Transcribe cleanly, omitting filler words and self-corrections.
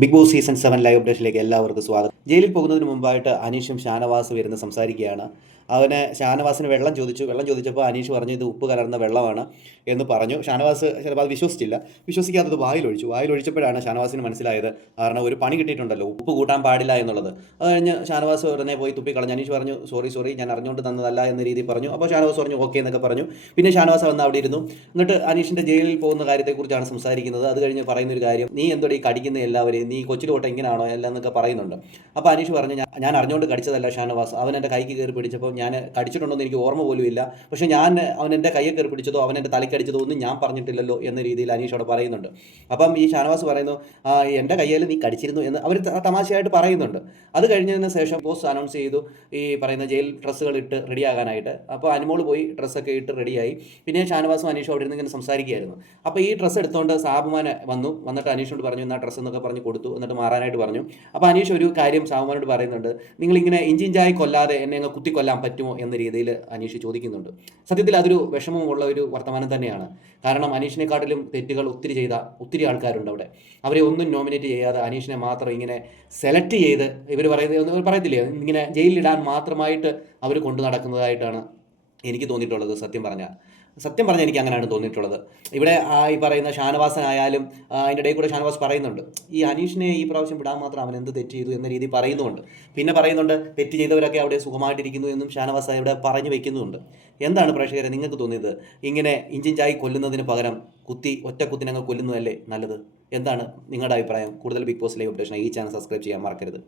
Big boss season 7 live അപ്ഡേഷനിലേക്ക് എല്ലാവർക്കും സ്വാഗതം. ജയിലിൽ പോകുന്നതിന് മുമ്പായിട്ട് അനീഷും ഷാനവാസും ഇരുന്ന് സംസാരിക്കുകയാണ്. ഷാനവാസിന് വെള്ളം ചോദിച്ചപ്പോൾ അനീഷ് പറഞ്ഞു ഇത് ഉപ്പ് കലർന്ന വെള്ളമാണ് എന്ന് പറഞ്ഞു. ഷാനവാസ് ചിലപ്പോൾ അത് വിശ്വസിക്കാത്തത് വായിലൊഴിച്ചപ്പോഴാണ് ഷാനവാസിന് മനസ്സിലായത്. കാരണം ഒരു പണി കിട്ടിയിട്ടുണ്ടല്ലോ, ഉപ്പ് കൂട്ടാൻ പാടില്ല എന്നുള്ളത്. അത് കഴിഞ്ഞ് ഷാനവാസ് ഉടനെ പോയി തുപ്പിക്കളഞ്ഞു. അനീഷ് പറഞ്ഞു സോറി ഞാൻ അറിഞ്ഞുകൊണ്ട് തന്നതല്ല എന്ന രീതിയിൽ പറഞ്ഞു. അപ്പോൾ ഷാനവാസ് പറഞ്ഞു ഓക്കെ എന്നൊക്കെ പറഞ്ഞു. പിന്നെ ഷാനവാസ് വന്ന് അവിടെ ഇരുന്നു. എന്നിട്ട് അനീഷിൻ്റെ ജയിലിൽ പോകുന്ന കാര്യത്തെക്കുറിച്ചാണ് സംസാരിക്കുന്നത്. അത് കഴിഞ്ഞ് പറയുന്നൊരു കാര്യം, നീ എന്തൊടി കടിക്കുന്ന എല്ലാവരെയും, നീ കൊച്ചിൽ തൊട്ട് എങ്ങനെയാണോ എല്ലാം എന്നൊക്കെ പറയുന്നുണ്ട്. അപ്പോൾ അനീഷ് പറഞ്ഞു ഞാൻ അറിഞ്ഞുകൊണ്ട് കടിച്ചതല്ല ഷാനവാസ്, അവൻ എൻ്റെ കൈക്ക് കയറി പിടിച്ചപ്പോൾ ഞാൻ കടിച്ചിട്ടുണ്ടോയെന്ന് എനിക്ക് ഓർമ്മ പോലും ഇല്ല. പക്ഷേ അവൻ എൻ്റെ കയ്യെ കയറി പിടിച്ചതോ അവൻ എൻ്റെ തലക്കടിച്ചതോ ഒന്നും ഞാൻ പറഞ്ഞിട്ടില്ലല്ലോ എന്ന രീതിയിൽ അനീഷ് അവിടെ പറയുന്നുണ്ട്. അപ്പം ഈ ഷാനവാസ് പറയുന്നു എൻ്റെ കയ്യിൽ നീ കടിച്ചിരുന്നു എന്ന് അവർ തമാശയായിട്ട് പറയുന്നുണ്ട്. അത് കഴിഞ്ഞതിന് ശേഷം പോസ്റ്റ് അനൗൺസ് ചെയ്തു ഈ പറയുന്ന ജയിൽ ഡ്രസ്സുകൾ ഇട്ട് റെഡിയാകാനായിട്ട്. അപ്പോൾ അനുമോൾ പോയി ഡ്രസ്സൊക്കെ ഇട്ട് റെഡിയായി. പിന്നെ ഷാനവാസും അനീഷും അവിടെ ഇരുന്ന് ഇങ്ങനെ സംസാരിക്കുകയായിരുന്നു. അപ്പോൾ ഈ ഡ്രസ്സ് എടുത്തുകൊണ്ട് സാബുമാൻ വന്നിട്ട് അനീഷിനോട് പറഞ്ഞു എന്നാ ഡ്രസ്സ് എന്നൊക്കെ പറഞ്ഞ് കൊടുത്തു. എന്നിട്ട് മാറാനായിട്ട് പറഞ്ഞു. അപ്പോൾ അനീഷ് ഒരു കാര്യം സാബുമാനോട് പറയുന്നുണ്ട്, നിങ്ങളിങ്ങനെ ഇഞ്ചിഞ്ചായി കൊല്ലാതെ എന്നെ അങ്ങ് കുത്തിക്കൊല്ലാൻ പറ്റുമോ എന്ന രീതിയിൽ അനീഷ് ചോദിക്കുന്നുണ്ട്. സത്യത്തിൽ അതൊരു വിഷമമുള്ള ഒരു വർത്തമാനം തന്നെയാണ്. കാരണം അനീഷിനെക്കാട്ടിലും തെറ്റുകൾ ഒത്തിരി ആൾക്കാരുണ്ട് അവിടെ. അവരെ ഒന്നും നോമിനേറ്റ് ചെയ്യാതെ അനീഷിനെ മാത്രം ഇങ്ങനെ സെലക്ട് ചെയ്ത് ഇവർ പറയത്തില്ലേ ഇങ്ങനെ ജയിലിലിടാൻ മാത്രമായിട്ട് അവർ കൊണ്ടു നടക്കുന്നതായിട്ടാണ് എനിക്ക് തോന്നിയിട്ടുള്ളത്. സത്യം പറഞ്ഞാൽ എനിക്ക് അങ്ങനെയാണ് തോന്നിയിട്ടുള്ളത്. ഇവിടെ ഈ പറയുന്ന ഷാനവാസനായാലും അതിൻ്റെ ഇടയിൽ കൂടെ ഷാനവാസ് പറയുന്നുണ്ട് ഈ അനീഷിനെ ഈ പ്രാവശ്യം വിടാൻ മാത്രം അവൻ എന്ത് തെറ്റ് ചെയ്തു എന്ന രീതി പറയുന്നുണ്ട്. പിന്നെ പറയുന്നുണ്ട് തെറ്റ് ചെയ്തവരൊക്കെ അവിടെ സുഖമായിട്ടിരിക്കുന്നു എന്നും ഷാനവാസ് ഇവിടെ പറഞ്ഞു വെക്കുന്നുമുണ്ട്. എന്താണ് പ്രേക്ഷകരെ നിങ്ങൾക്ക് തോന്നിയത്? ഇങ്ങനെ ഇഞ്ചിഞ്ചായി കൊല്ലുന്നതിന് പകരം ഒറ്റ കുത്തിനങ്ങ് കൊല്ലുന്നതല്ലേ നല്ലത്? എന്താണ് നിങ്ങളുടെ അഭിപ്രായം? കൂടുതൽ ബിഗ് ബോസ് ലൈവ് അപ്ഡേഷൻ ഈ ചാനൽ സബ്സ്ക്രൈബ് ചെയ്യാൻ മറക്കരുത്.